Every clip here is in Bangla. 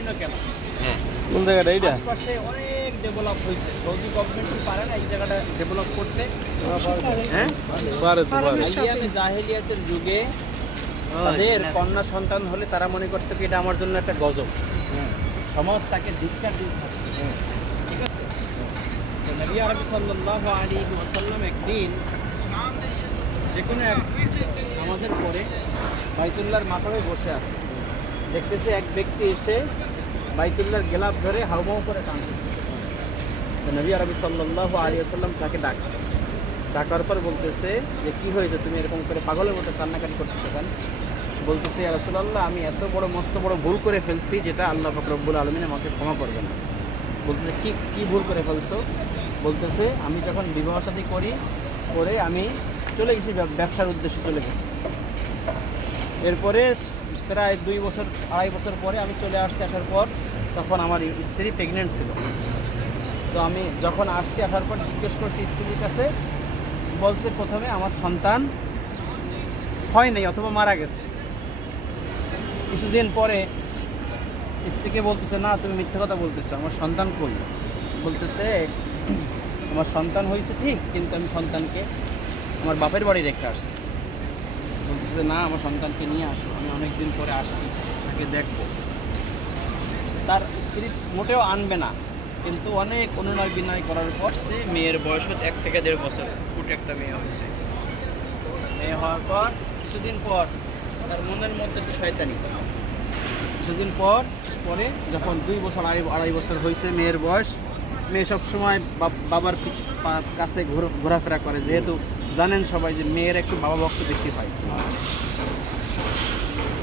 জমিনও কেন। কোন জায়গাটা এইটা? আশপাশে অনেক ডেভেলপ হয়েছে, সৌদি গভর্নমেন্ট কি পারে না এই জায়গাটা ডেভেলপ করতে? হ্যাঁ, পারে তো পারে। আইয়ামে জাহেলিয়াতের যুগে তাদের কন্যা সন্তান হলে তারা মনে করতো কি এটা আমার জন্য একটা গজব, সমাজ তাকে ধিক্কার দিতে থাকতো। ঠিক আছে, তো নবী আরবি সাল্লাল্লাহু আলাইহি ওয়াসাল্লাম একদিন যে কোনো এক নামাজের পরে বাইতুল্লাহর মাথায় বসে আছে, দেখতেছে এক ব্যক্তি এসে বাইতুল্লাহর গেলাপ ধরে হাউমাউ করে টানতেছে। তো নবী আরবি সাল্লাল্লাহু আলাইহি ওয়াসাল্লাম তাকে ডাকছে, ডাকার পর বলতেছে যে কি হয়েছে, তুমি এরকম করে পাগলের মতো কান্নাকাটি করতেছো কেন? বলতেছে ইয়া রাসূলুল্লাহ, আমি এত বড় মস্ত বড় ভুল করে ফেলছি যেটা আল্লাহ পাক রব্বুল আলামিন আমাকে ক্ষমা করবে না। বলতেছে কি ভুল করে ফেলছো? বলতেছে আমি যখন বিবাহ শাদী করে আমি চলে গেছি, ব্যবসার উদ্দেশ্যে চলে গেছি। এরপরে প্রায় 2-2.5 বছর পরে আমি চলে আসছি, আসার পর তখন আমার স্ত্রী প্রেগনেন্ট ছিল। তো আমি যখন আসছি, আসার পর জিজ্ঞেস করছি স্ত্রীর কাছে, বলছে প্রথমে আমার সন্তান হয় নাই অথবা মারা গেছে। কিছুদিন পরে স্ত্রীকে বলতেছে, না তুমি মিথ্যা কথা বলতেছো, আমার সন্তান কই? বলতেছে আমার সন্তান হয়েছে ঠিক, কিন্তু আমি সন্তানকে আমার বাপের বাড়ি রেখে আসছি। বলতেছে না, আমার সন্তানকে নিয়ে আসো, আমি অনেক দিন পরে আসছি, তাকে দেখবো। তার স্ত্রী মোটেও আনবে না, কিন্তু অনেক অনুনয় বিনয় করার পর সে মেয়ের বয়স 1 থেকে 1.5 বছর, ফুটে একটা মেয়ে হয়েছে। মেয়ে হওয়ার পর কিছুদিন পর তার মনের মধ্যে একটু শয়তানি। কিছুদিন পরে যখন 2 বছর 2.5 বছর হয়েছে মেয়ের বয়স, মেয়ে সবসময় বাবার কাছে ঘোরাফেরা করে, যেহেতু জানেন সবাই যে মেয়ের একটু বাবা ভক্ত বেশি হয়।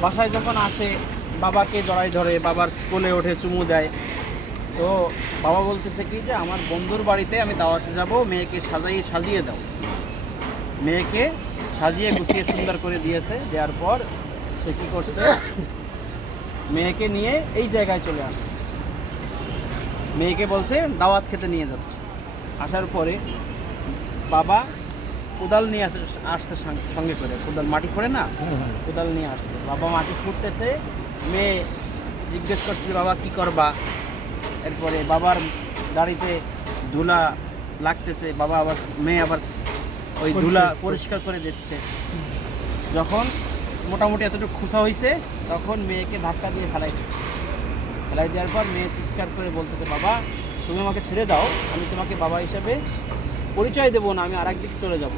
বাসায় যখন আসে বাবাকে জড়াই ধরে, বাবার কোলে ওঠে, চুমু দেয়। তো বাবা বলতেছে কি যে আমার বন্ধুর বাড়িতে আমি দাওয়াতে যাব, মেয়েকে সাজিয়ে দাও। মেয়েকে সাজিয়ে গুছিয়ে সুন্দর করে দিয়েছে, দেওয়ার পর সে কী করছে, মেয়েকে নিয়ে এই জায়গায় চলে আসছে। মেয়েকে বলছে দাওয়াত খেতে নিয়ে যাচ্ছে। আসার পরে বাবা কোদাল নিয়ে আসছে সঙ্গে করে, কোদাল মাটি খোঁড়ে না, কোদাল নিয়ে আসছে। বাবা মাটি খুঁড়তেছে, মেয়ে জিজ্ঞেস করছে যে বাবা কী করবা? এরপরে বাবার দাড়িতে ধুলা লাগতেছে, মেয়ে আবার ওই ধুলা পরিষ্কার করে দিচ্ছে। যখন মোটামুটি এতটুকু খোসা হয়েছে, তখন মেয়েকে ধাক্কা দিয়ে ফেলাই দেওয়ার পর মেয়ে চিৎকার করে বলতেছে, বাবা তুমি আমাকে ছেড়ে দাও, আমি তোমাকে বাবা হিসাবে পরিচয় দেবো না, আমি আরেক দিকে চলে যাব।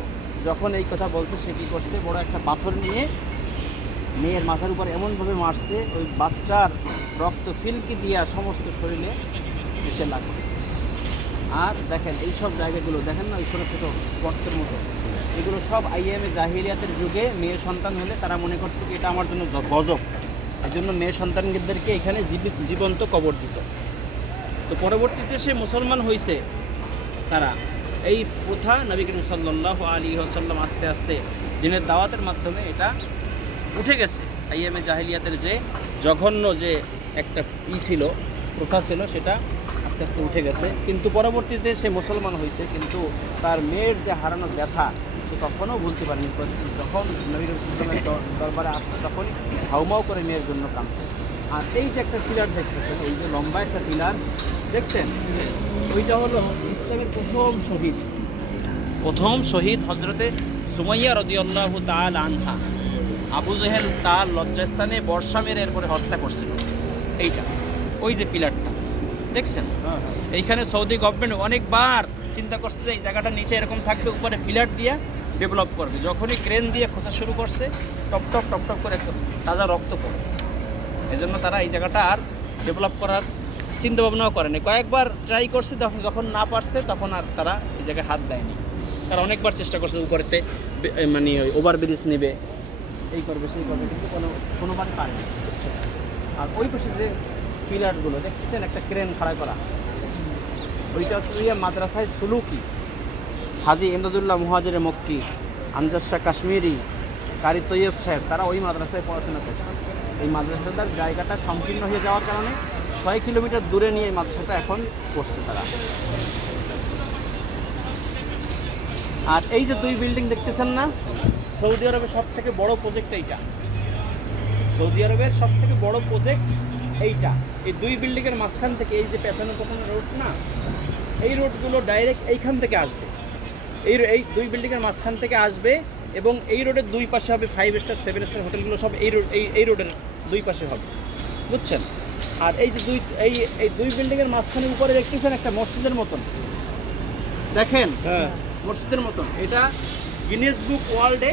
যখন এই কথা বলছে, সে কী করছে, বড় একটা পাথর নিয়ে মেয়ের মাথার উপর এমনভাবে মারছে, ওই বাচ্চার রক্ত ফিলকি দিয়া সমস্ত শরীরে এসে লাগছে। আর দেখেন এই সব জায়গাগুলো দেখেন না, ওই ছোটো ছোটো গর্তের মতো, এগুলো সব আইএমএ জাহিলিয়াতের যুগে মেয়ে সন্তান হলে তারা মনে করতো কি এটা আমার জন্য গজব, এই জন্য মেয়ে সন্তানদেরকে এখানে জীবন্ত কবর দিত। তো পরবর্তীতে সে মুসলমান হয়েছে, তারা এই প্রথা নবী করিম সাল্লাল্লাহু আলাইহি ওয়াসাল্লাম আস্তে আস্তে দিনের দাওয়াতের মাধ্যমে এটা উঠে গেছে। আইএমএ জাহিলিয়াতের যে জঘন্য যে একটা ছিল, প্রথা ছিল, সেটা আস্তে আস্তে উঠে গেছে। কিন্তু পরবর্তীতে সে মুসলমান হয়েছে, কিন্তু তার মেয়ের যে হারানোর ব্যথা সে কখনও ভুলতে পারেনি। যখন নবী রাসূলের দরবারে আসতো তখন হাউমাউ করে মেয়ের জন্য কাঁদত। আর এই যে একটা পিলার দেখতেছেন, ওই যে লম্বা একটা পিলার দেখছেন, ওইটা হলো ইসলামের প্রথম শহীদ হজরতে সুমাইয়া রাদিয়াল্লাহু তাআলা আনহা। আবু জেহেল তার লজ্জাস্থানে বর্ষা মেরে এরপরে হত্যা করছিল। এইটা ওই যে পিলারটা দেখছেন, এইখানে সৌদি গভর্নমেন্ট অনেকবার চিন্তা করছে যে এই জায়গাটা নিচে এরকম থাকবে, উপরে পিলার দিয়ে ডেভেলপ করবে। যখনই ক্রেন দিয়ে খোঁচা শুরু করছে, টপ টপ করে তাজা রক্ত পড়ে। এজন্য তারা এই জায়গাটা আর ডেভেলপ করার চিন্তা ভাবনাও করেনি। কয়েকবার ট্রাই করছে, যখন না পারছে তখন আর তারা এই জায়গায় হাত দেয়নি। তারা অনেকবার চেষ্টা করছে উপরেতে মানে ওভারব্রিজ নেবে, এই করবে সেই করবে, কিন্তু কোনোবারই পারেনি। আর ওই পাশে যে পিলারগুলো দেখছেন, একটা ক্রেন খাড়া করা, ওইটা হচ্ছে মাদ্রাসায় সুলুকি হাজি ইমদাদুল্লাহ মুহাজির মক্কি, আমজাদ শাহ কাশ্মীরি, কারি তৈয়ব সাহেব, তারা ওই মাদ্রাসায় পড়াশোনা করছে। এই মাদ্রাসাটার জায়গাটা সংকীর্ণ হয়ে যাওয়ার কারণে 6 কিলোমিটার দূরে নিয়ে এই মাদ্রাসাটা এখন করছে তারা। আর এই যে 2 বিল্ডিং দেখতেছেন না, সৌদি আরবের সব থেকে বড় প্রজেক্ট এইটা। সৌদি আরবের সব থেকে বড় প্রজেক্ট এইটা, এই দুই বিল্ডিংয়ের মাঝখান থেকে এই যে পেছনে রোড না, এই রোডগুলো ডাইরেক্ট এইখান থেকে আসবে, এই দুই বিল্ডিংয়ের মাঝখান থেকে আসবে এবং এই রোডের দুই পাশে হবে 5 স্টার 7 স্টার হোটেলগুলো সব এই রোডের দুই পাশে হবে, বুঝছেন? আর এই যে এই দুই বিল্ডিংয়ের মাঝখানে উপরে দেখতেছেন একটা মসজিদের মতন, দেখেন হ্যাঁ মসজিদের মতন, এটা গিনেস বুক ওয়ার্ল্ডে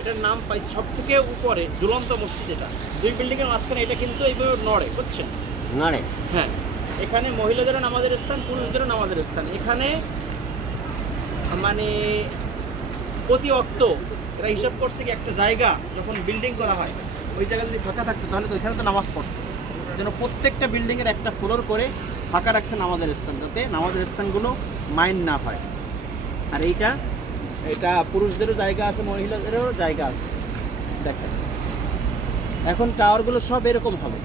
এটার নাম পাই সব থেকে উপরে ঝুলন্ত মসজিদ। এটা দুই বিল্ডিংয়ের মাঝখানে, এটা কিন্তু এইভাবে নড়ে, বুঝছেন? নড়ে। হ্যাঁ, এখানে মহিলাদেরও নামাজের স্থান, পুরুষদেরও নামাজের স্থান। এখানে মানে প্রতি অক্ত এরা হিসাব করছে কি একটা জায়গা যখন বিল্ডিং করা হয়, ওই জায়গা যদি ফাঁকা থাকতো তাহলে তো ওইখানে তো নামাজ পড়তো, যেন প্রত্যেকটা বিল্ডিংয়ের একটা ফ্লোর করে ফাঁকা রাখছে নামাজের স্থান, যাতে নামাজের স্থানগুলো মাইন্ড না হয়। আর এটা পুরুষদেরও জায়গা আছে, মহিলাদেরও জায়গা আছে। দেখেন এখন টাওয়ারগুলো সব এরকম হবে।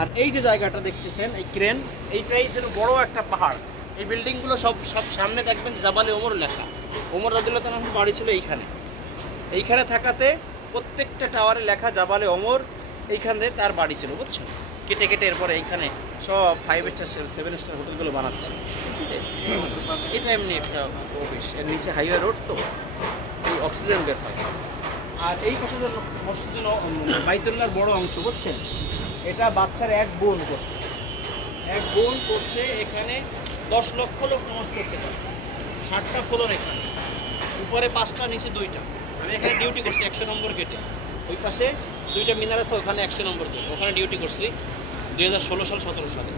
আর এই যে জায়গাটা দেখতেছেন এই ক্রেন, এইটাই ছিল বড় একটা পাহাড়। এই বিল্ডিংগুলো সব সামনে দেখবেন জাবালে ওমর লেখা, ওমর রাদিয়াল্লাহু তাআলা বাড়ি ছিল এইখানে থাকাতে প্রত্যেকটা টাওয়ারে লেখা জাবালে ওমর, এইখানে তার বাড়ি ছিল, বুঝছেন? কেটে কেটে এরপরে এইখানে সব 5 স্টার 7 স্টার হোটেলগুলো বানাচ্ছে। এটা এমনি একটা অফিস, এর নিচে হাইওয়ে রোড, তো এই অক্সিজেন বের হয়। আর এই কথা মসজিদ বাইতুল্লাহর বড় অংশ, বুঝছেন? এটা বাচ্চার এক বোন করছে এখানে 10 লক্ষ লোক নামাজ পড়তে পারে। 60টা ফ্লোর এখানে, উপরে 5টা, নিচে 2টা। আমি এখানে ডিউটি করছি 100 নম্বর গেটে, ওই পাশে 2টা মিনার আছে, ওখানে 100 নম্বর গেট, ওখানে ডিউটি করছি 2016 সাল 17 সালে।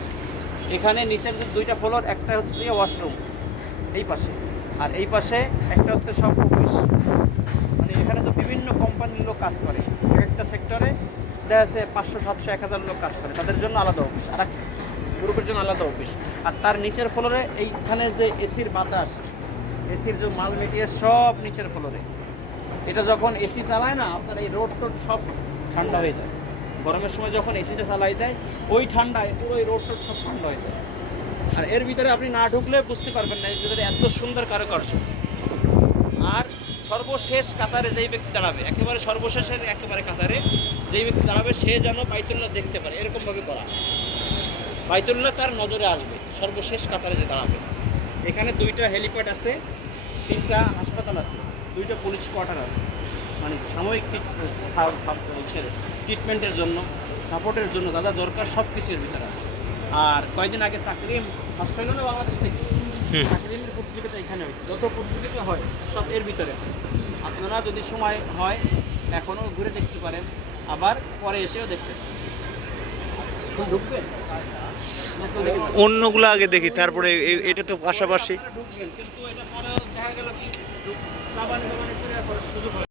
এখানে নিচের যে 2টা ফ্লোর, একটা হচ্ছে দিয়ে ওয়াশরুম এই পাশে, আর এই পাশে একটা হচ্ছে সব অফিস। মানে এখানে তো বিভিন্ন কোম্পানির লোক কাজ করে, একটা সেক্টরে দেখা যাচ্ছে 500, 700, 1000 লোক কাজ করে, তাদের জন্য আলাদা অফিস, আর গ্রুপের জন্য আলাদা অফিস। আর তার নিচের ফ্লোরে এইখানে যে এসির বাতাস, এসির যে মাল মেটিয়ে সব নিচের ফ্লোরে। এটা যখন এসি চালায় না, আপনার এই রোড টোড সব ঠান্ডা হয়ে যায়। গরমের সময় যখন এসিটা চালাই দেয়, ওই ঠান্ডায় পুরো এই রোড টোড সব ঠান্ডা হয়ে যায়। আর এর ভিতরে আপনি না ঢুকলে বুঝতে পারবেন না এর ভিতরে এত সুন্দর কারুকার্য। আর সর্বশেষ কাতারে যেই ব্যক্তি দাঁড়াবে, একেবারে সর্বশেষের একেবারে কাতারে যেই ব্যক্তি দাঁড়াবে, সে যেন বাইতুল্লাহ দেখতে পারে, এরকমভাবে করা। বাইতুল্লাহ তার নজরে আসবে সর্বশেষ কাতারে যে দাঁড়াবে। এখানে 2টা হেলিপ্যাড আছে, 3টা হাসপাতাল আছে, 2টা পুলিশ কোয়ার্টার আছে, মানে সাময়িক ট্রিটমেন্টের জন্য, সাপোর্টের জন্য যা যা দরকার সব কিছু এর ভিতরে আছে। আর কয়েকদিন আগে তাকরিম ফার্স্ট হইল না বাংলাদেশ থেকে, তাকরিমের প্রতিযোগিতা এখানে হয়েছে। যত প্রতিযোগিতা হয় সব এর ভিতরে। আপনারা যদি সময় হয় এখনও ঘুরে দেখতে পারেন, আবার পরে এসেও দেখতে পারেন। ঢুকছে অন্যগুলো আগে দেখি, তারপরে এটা তো পাশাপাশি। ঢুকবেন, কিন্তু এটা পরে দেখা গেল কি সুযোগ হয়।